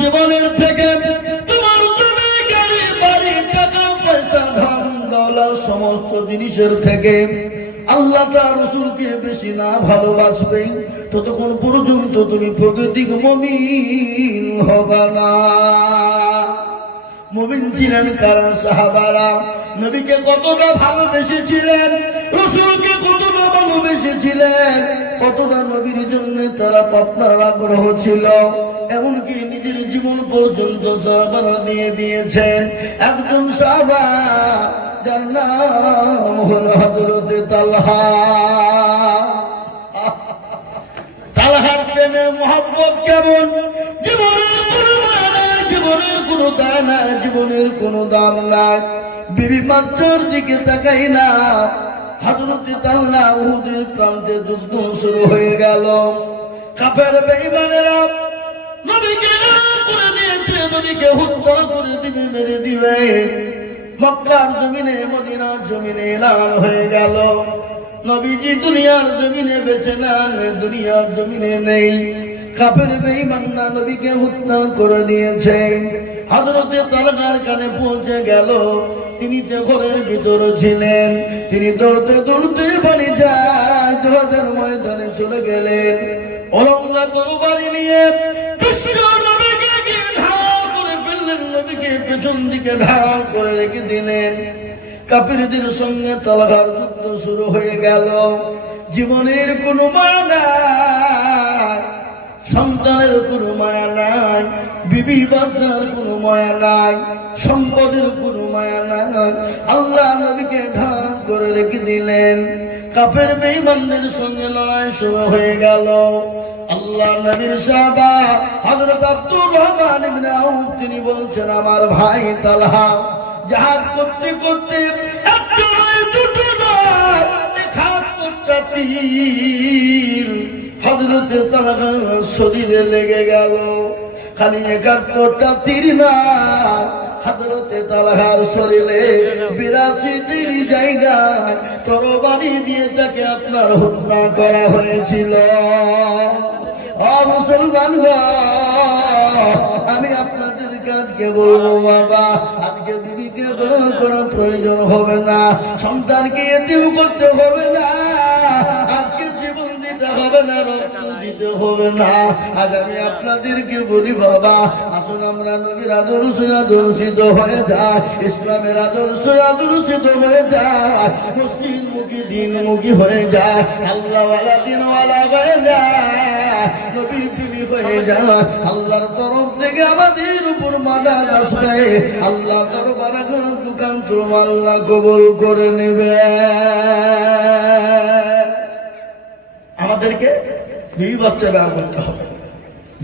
জীবনের থেকে, তোমার জমি গাড়ি বাড়ি টাকা পয়সা ধন দৌলত সমস্ত জিনিসের থেকে আল্লাহ তার রাসূলকে বেশি না ভালোবাসবে ততক্ষণ পর্যন্ত তুমি প্রকৃতিক মুমিন হবে না। মুমিন ছিলেন কারা? সাহাবারা নবীকে কতটা ভালোবেসেছিলেন, রাসূলকে কতটা ভালোবেসেছিলেন, কতটা নবীর জন্য তারা পাপনার আগ্রহ ছিল, এমনকি নিজের জীবন পর্যন্ত সাহাবারা দিয়ে দিয়েছেন। একজন সাহাবা যার নাম হল হযরতে তালহা। তালহার প্রেমে মহব্বত কেমন! জীবনের কোনো মায়া নাই, জীবনের কোনো দায় নাই, জীবনের কোনো দাম নাই। বিবি বাচ্চার দিকে তাকাই না। হযরতে তালহা উহুদের প্রান্তে যুদ্ধ শুরু হয়ে গেল। কাফের বেঈমানেরা নবীকে করে দিয়েছে, নবীকে হত্যা করে দিবে, মেরে দিবে। মক্কার জমিনে, মদিনার জমিনে এলান হয়ে গেল নবীজি দুনিয়ার জমিনে বেঁচে নেন, দুনিয়ার জমিনে নেই। কাফের বেঈমানরা নবীকে হত্যা করে দিয়েছে। হযরতে তালহার কানে পৌঁছে গেল। তিনি তো ঘরের ভিতরে ছিলেন। তিনি দৌড়তে দৌড়তে বাড়ি যায় জিহাদের ময়দানে চলে গেলেন। অলঙ্ঘা তরবারি নিয়ে বিশ্ব নবীকে ঢাল করে ফেললেন, নবীকে পেছন দিকে ঢাল করে রেখে দিলেন। কাফিরদের সঙ্গে তালহার যুদ্ধ শুরু হয়ে গেল। জীবনের কোনো মায়া নাই, সন্তানের কোনো মায়া নাই, বিবি বাচ্চার কোনো মায়া নাই, সম্পদের কোনো মায়া নাই। আল্লাহ নবীকে ঢাল করে রেখে দিলেন। কাফের বেঈমানদের সঙ্গে লড়াই শুরু হয়ে গেল। আল্লাহ নবীর সাহাবা হযরত আব্দুর রহমান ইবনে আউফ তিনি বলছেন, আমার ভাই তালহা জিহাদ করতে করতে একটা নয়, দুটো নয়, ৭১টা তীর হযরতে তালহার শরীরে লেগে গেল। খালি ৭১টা তীর না, হযরতে তালহার শরীরে ৮২টি জায়গায় তরবারি দিয়ে তাকে আপনার হত্যা করা হয়েছিল। মুসলমান গো, আমি আপনাদের কাজকে বলবো, বাবা আজকে বিবিকে দোয়া করার প্রয়োজন হবে না, সন্তানকে এতিম করতে হবে না, আজকে জীবন দিতে হবে না, রক্ত দিতে হবে না। আজ আমি আপনাদেরকে বলি, বাবা আসুন আমরা নবীর আদর্শে আদর্শিত হয়ে যায়, ইসলামের আদর্শে আদর্শিত হয়ে যায়, মসজিদমুখী দিনমুখী হয়ে যায়, আল্লাহওয়ালা দিনওয়ালা হয়ে যায়, নবীর প্রেমী হয়ে যায়। আল্লাহর তরফ থেকে আমাদের উপর মাদাদ আসবে। আল্লাহ দরবারে দোকান তোমার আল্লাহ কবুল করে নেবে। আমাদেরকে বিবি বাচ্চা ব্যবহার করতে হবে,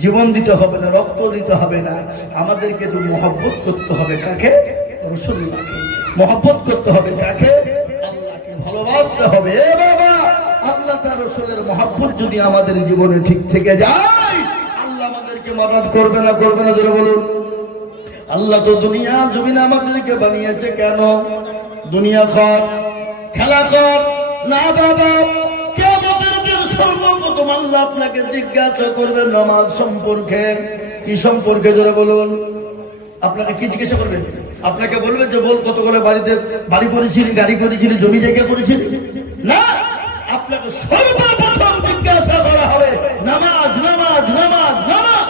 জীবন দিতে হবে না, রক্ত দিতে হবে না। আমাদেরকে তো মহব্বত করতে হবে। কাকে? রাসূলুল্লাহকে। মহব্বত করতে হবে কাকে? আল্লাহকে ভালোবাসতে হবে। এ বাবা, আল্লাহ তার রাসূলের মহব্বত যদি আমাদের জীবনে ঠিক থেকে যায়, আল্লাহ আমাদেরকে মাদাদ করবে না, করবে না? জোরে বলুন। আল্লাহ তো দুনিয়া জমিনে আমাদেরকে বানিয়েছে কেন? দুনিয়া খর, খেলা খর না বাবা। সর্বপ্রথম আল্লাহ আপনাকে জিজ্ঞাসা করবেন নামাজ সম্পর্কে। কি সম্পর্কে? জোরে বলুন। আপনাকে কি জিজ্ঞাসা করবেন? আপনাকে বলবে যে বল কত করে বাড়িতে বাড়ি করেছিলি, গাড়ি করেছিলি, জমি জায়গা করেছিলি? না, আপনাকে সর্বপ্রথম জিজ্ঞাসা করা হবে নামাজ, নামাজ, নামাজ, নামাজ।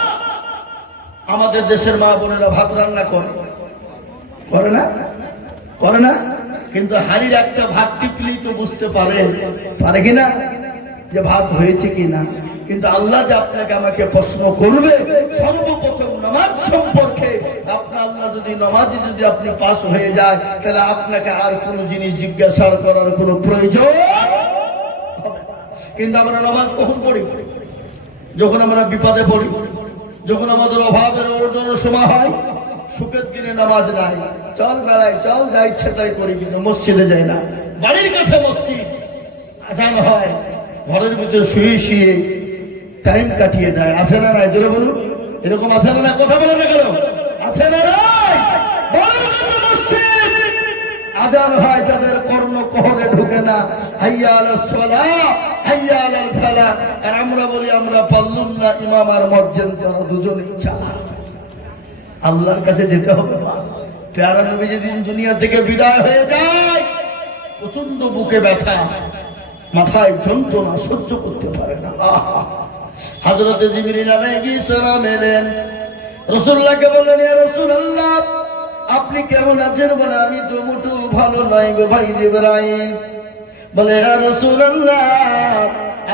আমাদের দেশের মা বোনেরা ভাত রান্না করে, করে না? করে না? কিন্তু হাড়ির একটা ভাত টিপলেই তো বুঝতে পারে, পারে কিনা যে ভাত হয়েছে কিনা। কিন্তু আল্লাহ যে আপনাকে আমাকে প্রশ্ন করবে সর্বপ্রথম নামাজ সম্পর্কে, আপনার আল্লাহ যদি নামাজে যদি আপনি পাস হয়ে যায়, তাহলে আপনাকে আর কোনো জিনিস জিজ্ঞাসা করার কোনো প্রয়োজন হবে না। কিন্তু আমরা নামাজ কখন পড়ি? যখন আমরা বিপদে পড়ি, যখন আমাদের অভাবের অর্জনের সময় হয়। সুখের দিনে নামাজ নাই, চল বেড়াই, চল যা ইচ্ছে তাই করি, কিন্তু মসজিদে যাই না। বাড়ির কাছে মসজিদ, আজান হয়, ঘরের ভিতরে শুয়ে শুয়ে টাইম কাটিয়ে দেয়। আছে না নাই? জোরে বলুন। এরকম আছে না? কথা বলে না কেন? আছে না নাই? মসজিদ আজান হয়, তাদের কর্ণ কহরে ঢুকে না। হাইয়া আলাস সালাহ, হাইয়া আলাল ফালাহ। আর আমরা বলি আমরা পারলুম না, ইমাম আর মুয়াজ্জিন তারা দুজনেই চালা। আল্লাহর কাছে যেতে হবে না। প্যারা নবী যেদিন দুনিয়া থেকে বিদায় হয়ে যায়, প্রচন্ড বুকে ব্যথা, মাথায় যন্ত্রণা সহ্য করতে পারে না। হযরত জিবরিল আলাইহিস সালাম এলেন, রাসূলুল্লাহকে বললেন, ইয়া রাসূলুল্লাহ আপনি কেমন আছেন? বলে আমি তো মোটেও ভালো নাই গো ভাই জিবরাইল। বলে ইয়া রাসূলুল্লাহ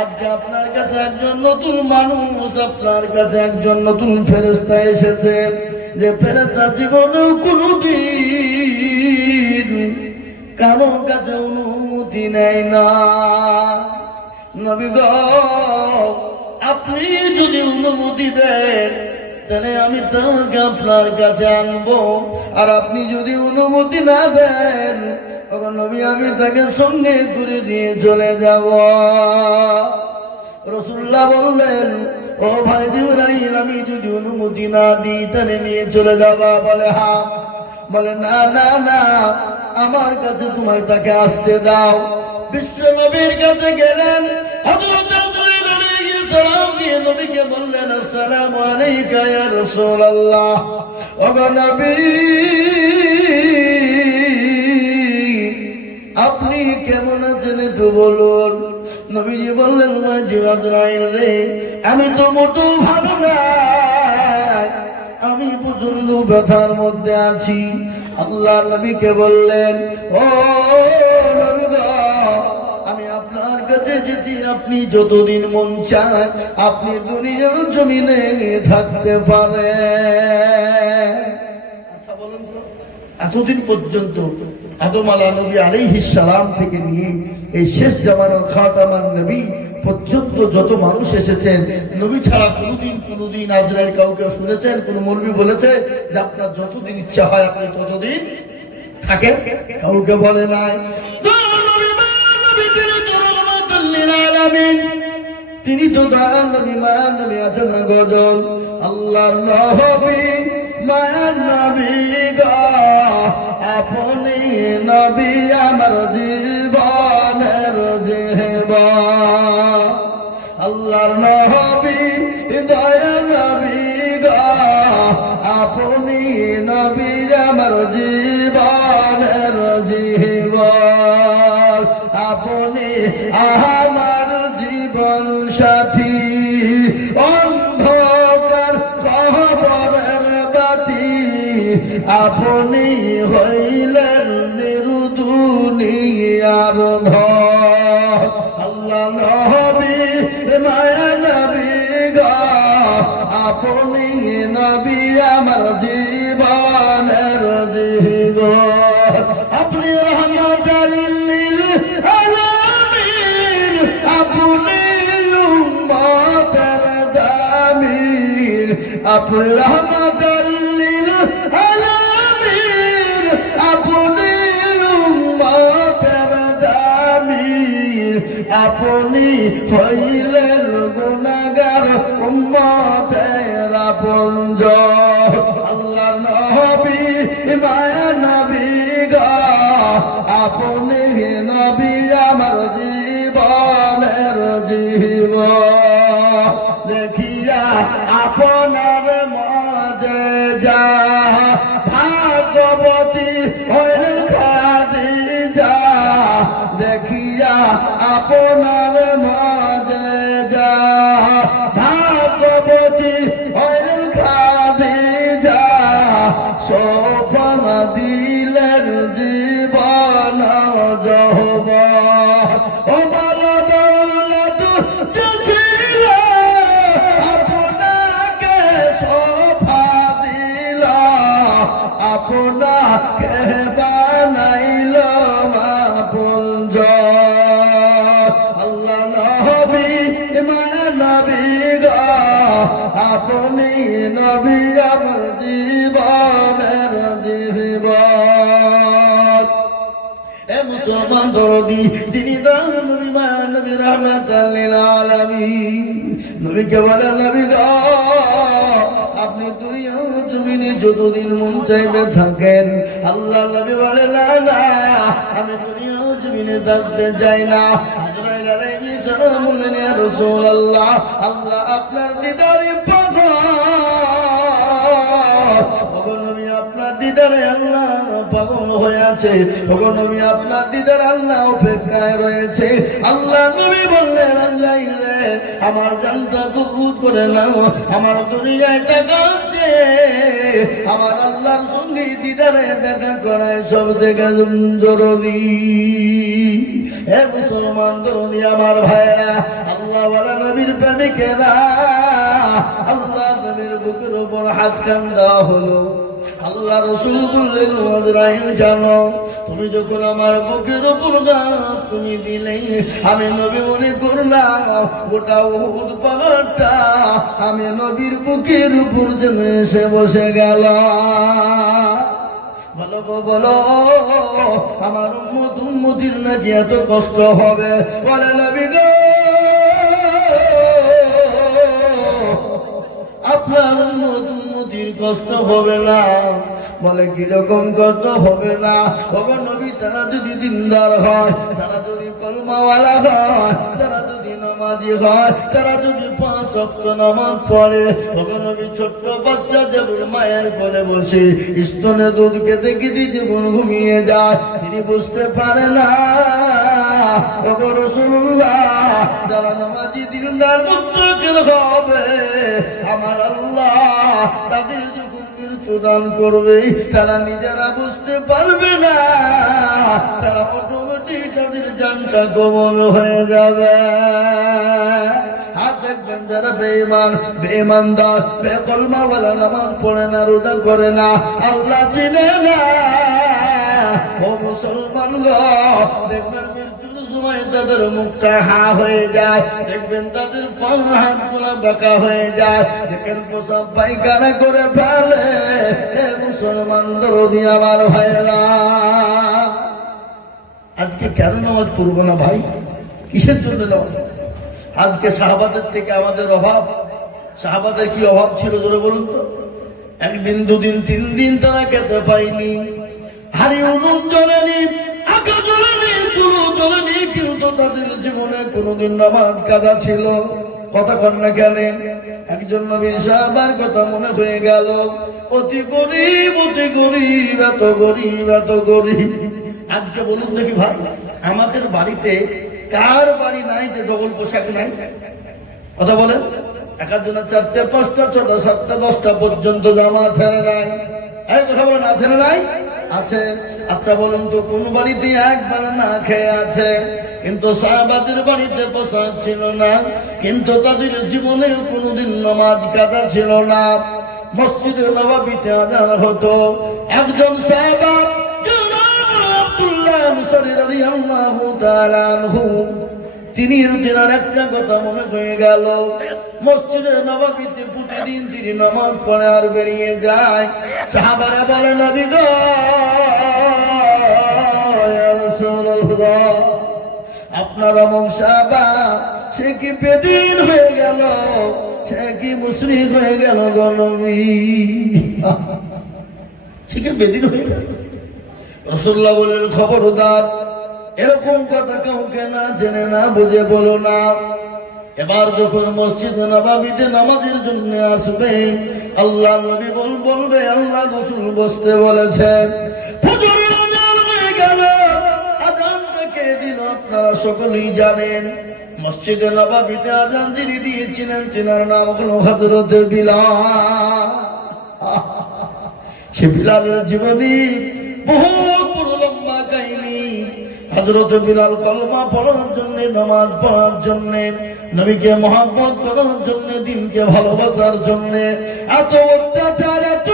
আজকে আপনার কাছে একজন নতুন মানুষ, আপনার কাছে একজন নতুন ফেরেশতা এসেছে, যে ফেরেশতা জীবনেও কোনোদিন কারো কাছে অনুমতি নেয় না। নবী গো আপনি যদি অনুমতি দেন তাহলে আমি তাকে আপনার কাছে আনবো, আর আপনি যদি অনুমতি না দেন তখন নবী আমি তাকে সঙ্গে করে নিয়ে চলে যাব। রাসূলুল্লাহ বললেন, ও ভাই জিবরাইল আমি যদি অনুমতি না দিই তাহলে নিয়ে চলে যাবা? বলে হ্যাঁ। বলে না না না, আমার কাছে তোমার তাকে আসতে দাও। বিশ্ব নবীর কাছে গেলেন, হযরত জিবরাইল আলাইহিস সালাম দিয়ে নবীকে বললেন, আসসালামু আলাইকা ইয়া রাসূলুল্লাহ। ও গো নবী আপনি কেমন আছেন একটু বলুন। নবীজি বললেন, জিবরাইল রে আমি তো মোটেও ভালো না, আমি প্রচন্ড ব্যথার মধ্যে আছি। আল্লাহ নবীকে বললেন, ও নবী গো আমি আপনার কাছে এসেছি, আপনি যতদিন মন চায় আপনি দুনিয়ার জমিনে থাকতে পারেন। আচ্ছা বলুন তো, এতদিন পর্যন্ত আদম নবী আলাইহিস সালাম থেকে নিয়ে এই শেষ জামানার খাতামান নবী পর্যন্ত যত মানুষ এসেছেন, নবী ছাড়া কোনোদিন আজরাইল কাউকে শুনেছেন? কোন মৌলবী বলেছে যে আপনার যতদিন ইচ্ছা হয় আপনি ততদিন থাকেন? কাউকে বলে নাই। তিনি তো দয়াল নবী, মায়ার নবী আছেন গজল। আল্লাহর নবী মায়ার নবী গো আপনি নবী আমার জীবনের জীবন। আল্লাহর নবী দয়াল নবী গো আপনি নবী আমার জীবনের জীবন। আপনি আমার জীবন সাথী, অন্ধকার কবরের বাতি, আপনি হইলেন নিরুদুনিয়ার ধন। আল্লাহ নবী মায়া নবী গো আপনি নবী আমার জীবনের জীবন। আপনি রহমাতুল লিল আলামিন, আপনি উম্মতের জামিল। আপনি রহমাতুল লিল আলামিন, আপনি উম্মতের জামিল। আপনি হইলেন গুনাহগার উম্মতের আপনজন। আল্লাহর নবী মায়া নবী গো আপনি নবী আমার জীবনের জীবন। দেখিয়া আপনার মজেজা ভাগবতী হইলেন খাদিজা। দেখিয়া আপনার মজেজা ভাগবতী হইলেন খাদিজা। সোপন দিলেন জীবন যৌবন। ও মাল দৌলত ছিল আপনাকে সোফা দিল, আপনাকে বানাইল আপনজন। আল্লাহ নবী মায়া নবী গো আপনি নবী আমার জীবনের জীবন। এ মুসলমান দরদি তিনি নবী মায়া নবী রাহমাতাল লিল আলামিন। নবীকে বলেন, নবী গো আপনি দুনিয়া জমিনে যতদিন মন চাইবে থাকেন। আল্লাহ নবী বলেন, না না আমি দুনিয়া জমিনে থাকতে চাই না। আজরাইল আলাইহিস সালাম বললেন, ইয়া রাসূলুল্লাহ আল্লাহ আপনার দিদারে পাগল। দিদারে আল্লাহ পাগল হয়ে আছে। ওগো নবী আপনার দিদার আল্লাহ অপেক্ষায় রয়েছে। আল্লাহ নবী বললেন আল্লাহ রে আমার জানটা কবুল করে নাও, আমার দুনিয়ায় টাকা আছে, আমার আল্লাহর সঙ্গে দিদারে দেখা করায় সব থেকে জরুরি। হে মুসলমান তরুণী আমার ভাইরা, আল্লাহ ওয়ালা নবীর প্রেমিকেরা, আল্লাহ নবীর বুকের উপর হাত কান দেওয়া হলো। আল্লাহ রাসূল বললেন আজরাইল জানো তুমি যখন আমার বুকের উপর হাত তুমি দিলে আমি নবী মনে করলাম গোটা উহুদ পাহাড়টা আমি নবীর বুকের উপর যেন এসে বসে গেল। বলো গো বলো আমার উম্মতির নাকি এত কষ্ট হবে? বলে নবী গো আপনার উম্মতির কষ্ট হবে না। বলে কিরকম কষ্ট হবে না? ওগো নবী তারা যদি দিনদার হয়, তারা যদি কলমাওয়ালা হয়, তারা যদি নামাজি হয়, তারা যদি 5 ওয়াক্ত নামাজ পড়ে, ওগো নবী ছোট্ট বাচ্চা যেমন মায়ের কোলে বসে স্তনে দুধ খেতে খেতে যেমন ঘুমিয়ে যায়, তিনি বুঝতে পারে না। ওগো রাসূলুল্লাহ যারা নামাজি দিনদার মুত্তাকিন হবে আমার আল্লাহ তাদের যখন মৃত্যু দান করবে তারা নিজেরা বুঝতে পারবে না, তারা অটোমেটিক তাদের জানটা কবল হয়ে যাবে। আর দেখবেন যারা বেঈমান বেঈমানদার বেকলমাওয়ালা নামাজ পড়ে না, রোজা করে না, আল্লাহ চিনে না, ও মুসলমান গো দেখবেন তাদের মুখটা হা হয়ে যায়, দেখবেন তাদের হাত গুলা বাঁকা হয়ে যায়, দেখেন পোশাক পায়খানা করে ফেলে। মুসলমান দরদি আমার ভাইরা আজকে কেন নামাজ পড়বো না ভাই? কিসের জন্য নামাজ? আজকে সাহাবাদের থেকে আমাদের অভাব। সাহাবাদের কি অভাব ছিল জোরে বলুন তো? 1 দিন 2 দিন 3 দিন তারা খেতে পায়নি, হাড়ি উনুন জ্বলেনি, আঁকা জ্বলেনি, চুলো জ্বলেনি, কিন্তু তাদের জীবনে কোনোদিন নামাজ কাজা ছিল। কথা কর না কেন? একজন নবীর সাহাবার কথা মনে হয়ে গেল, অতি গরিব, অতি গরিব, এত গরিব, এত গরিব। আজকে বলুন দেখি ভাই, আমাদের বাড়িতে কার বাড়ি নাই যে ডবল পোশাক নাই? কথা বলেন। একজনের 4টে 5টা 6টা 7টা 10টা পর্যন্ত জামা ছেড়ে নাই। এই কথা বলেন আছে না নাই? আছে। আচ্ছা বলুন তো কোন বাড়িতে একবার না খেয়ে আছে? কিন্তু সাহাবাদের বাড়িতে পোশাক ছিল না, কিন্তু তাদের জীবনে কোনোদিন নামাজ কাজা ছিল না। মসজিদে নববীতে আযান হতো, একজন সাহাবা আব্দুল্লাহ আনসারী রাদিয়াল্লাহু তাআলা আনহু তিনার একটা কথা মনে হয়ে গেল, মসজিদে নববীতে প্রতিদিন তিনি নামাজ পড়ে আর বেরিয়ে যায়। সাহাবারা বলে নবী গো ইয়া রাসূলুল্লাহ আপনার অমুক সাহাবা সে কি বেদিন হয়ে গেল, সে কি মুশরিক হয়ে গেল গো নবী? সে কি বেদিন হয়ে গেল? রাসূলুল্লাহ বললেন খবরদার এরকম কথা কাউকে না জেনে না বুঝে বলো না। এবার যখন মসজিদে নববীতে নামাজের জন্য আসবে, আল্লাহ নবী বলবে আল্লাহ রাসূল বসতে বলেছে, ফজরের আযান হয়ে গেল, আযানটা কে দিল আপনারা সকলেই জানেন। মসজিদে নববীতে আযান যিনি দিয়েছিলেন তিনার নাম হলো হযরত বিলাল। সে বিলালের জীবনী বহুত বড় লম্বা কাহিনী। হযরত বিলাল কলমা পড়ার জন্য, নামাজ পড়ার জন্য, নবীকে মহব্বত করার জন্য, দিনকে ভালোবাসার জন্য এত অত্যাচার, এত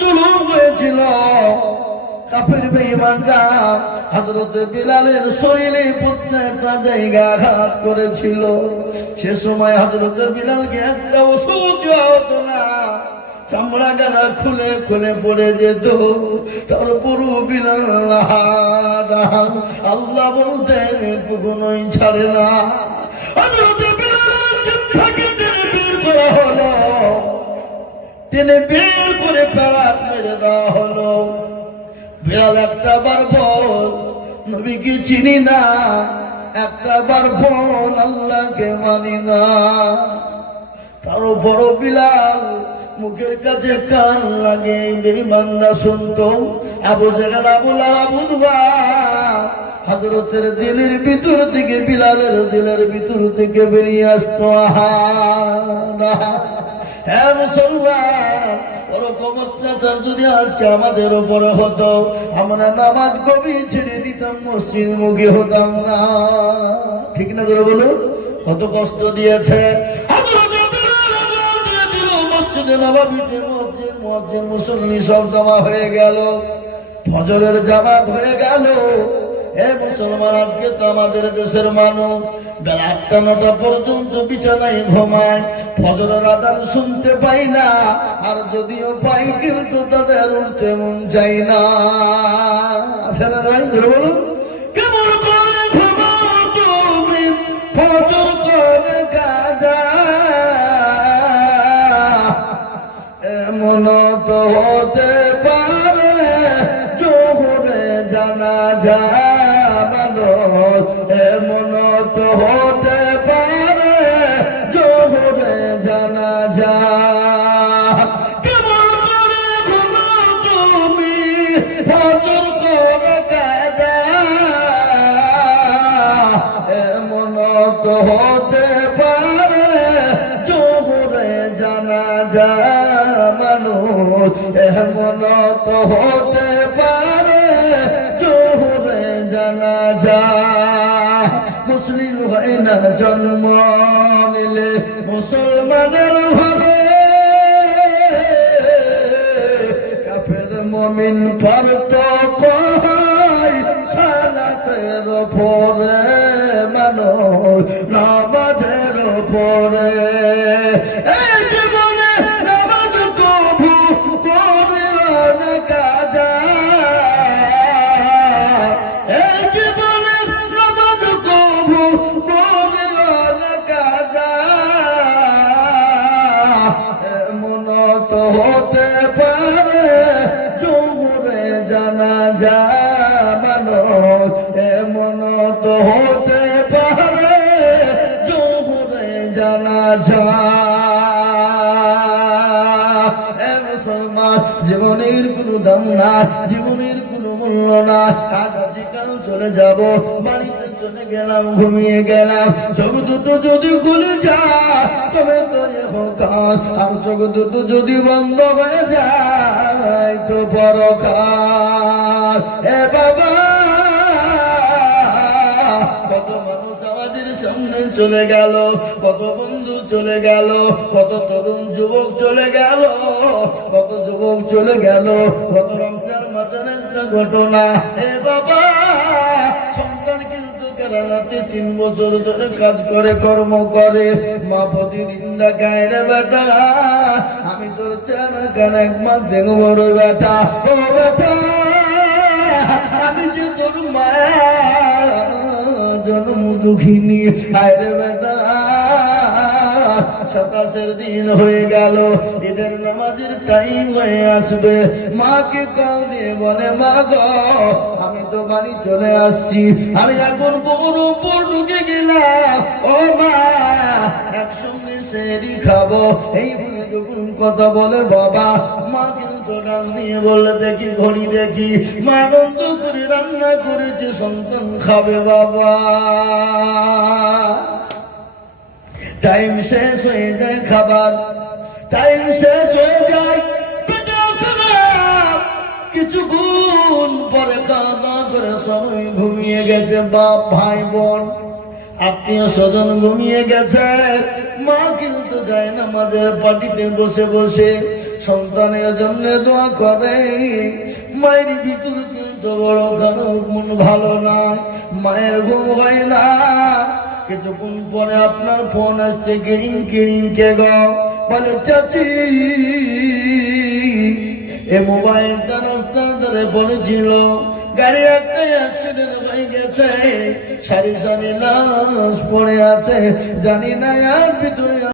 জুলুম হয়েছিল। কাফের বেঈমানরা হযরত বিলালের শরীরে প্রত্যেকটা জায়গা আঘাত করেছিল। সে সময় হযরত বিলালকে একটা ওষুধ দেওয়া হতো না, চামড়া গালা খুলে খুলে পড়ে যেত। তারপরও বিলাল আল্লাহ বলতে কখনোই ছাড়ে না। করা হলো, টেনে বের করে পেরাক মেরে দেওয়া হলো। বিলাল একটা বার বল নবীকে চিনি না, একটা বার বল আল্লাহকে মানি না। তারও বড় বিলাল মুখের কাছে কান লাগে বেঈমানরা শুনতো। আবু জাহেল, আবু লাহাব, উতবা হযরতের দিলের ভিতর থেকে, বিলালের দিলের ভিতর থেকে বেরিয়ে আসতো। আহা হ্যাঁ মুসলমান, ওরকম অত্যাচার যদি আজকে আমাদের উপরে হতো, আমরা নামাজ কবি ছেড়ে দিতাম, মসজিদ মুখী হতাম না। ঠিক না করে বলুন? কত কষ্ট দিয়েছে। মসজিদে নববীতে মসজিদ মুসল্লি সব জমা হয়ে গেল, ফজরের জামাত হয়ে গেল। এ মুসলমান, আজকে তো আমাদের দেশের মানুষ বেলা 8টা-9টা পর্যন্ত বিছানায় ঘুমায়, ফজরের আযান শুনতে পাই না, আর যদিও পাই কিন্তু তাদের উঠতে মন চাই না। আছে না নাই? বলুন, কেমন করে ঘুমাও তুমি ফজর করে কাজা, এমন তো হতে পারে জোহরে জানাজা, এমন তো হতে পারে জোহরে জানাজা। কেমন করে ঘুমাও তুমি ফজর করে কাজা, এমন তো হতে পারে জোহরে জানাজা মানুষ, এমন তো হতে পারে জোহরে জানাজা। মুসলিম হয় না জন্ম নিলে মুসলমানের ঘরে, কাফের মুমিন পার্থক্য হয় সালাতের উপরে, মানুষ নামাজের উপরে। এই জীবনে নামাজ কবু করিও না কাজা, এই জীবনে নামাজ কবু করিও না কাজা, এমন তো হতে পারে জোহরে জানাজা মানুষ, এমন তো হতে পারে জোহরে জানাজা। মুসলমান, জীবনের কোনো দাম না, জীবনের কোনো মূল্য না। আজ আজকাল চলে যাব, বাড়িতে চলে গেলাম, ঘুমিয়ে গেলাম, চোখ দুটো যদি খুলে যায় তবে তো কাজ, আর চোখ দুটো যদি বন্ধ হয়ে যায় তো পরকাল। এ বাবা, কত মানুষ আমাদের সামনে চলে গেল, কত বন্ধু চলে গেল, কত তরুণ যুবক চলে গেল, কত যুবক চলে গেল। কত রমজান মাসের একটা ঘটনা। এ বাবা, সন্তান কিন্তু কেরালাতে 3 বছর ধরে কাজ করে, কর্ম করে, মা প্রতিদিন ডাকায়, রে বেটা আমি তোর চেহারা কান একবার দেখবো রে বেটা, ও বেটা আমি যে তোর মায়া জন্ম দুঃখিনী। আরে বেটা, 27 দিন হয়ে গেল, ঈদের নামাজের টাইম হয়ে আসবে, মাকে কল দিয়ে বলে, মা গো আমি তো বাড়ি চলে আসছি, আমি এখন বহরমপুর ঢুকে গেলাম, ও মা একসঙ্গে সেহরি খাবো। এই বলে যখন কথা বলে বাবা, মা কিন্তু ডাক দিয়ে বলে, দেখি ঘড়ি দেখি, মা আনন্দ করে রান্না করেছে, সন্তান খাবে বাবা। টাইম শেষ হয়ে যায়, খাবার টাইম শেষ হয়ে যায়, কিছুক্ষণ পরে খাওয়া দাওয়া করে সবাই ঘুমিয়ে গেছে, বাপ ভাই বোন আত্মীয় স্বজন ঘুমিয়ে গেছে। মা কিন্তু যায় নামাজের পাটিতে বসে বসে সন্তানের জন্য দোয়া করে। মায়ের ভিতর কিন্তু বড় খারাপ, মন ভালো না, মায়ের ঘুম হয় না। কিছুক্ষণ পরে আপনার ফোন আসছে, কিড়িং কিড়িং, কে গো? বলে চাচি এ মোবাইলটা রাস্তার ধারে পড়েছিল, গাড়ি একটা অ্যাক্সিডেন্ট হয়ে গেছে, সারি সারি লাশ পড়ে আছে, জানি না আর ভিতরে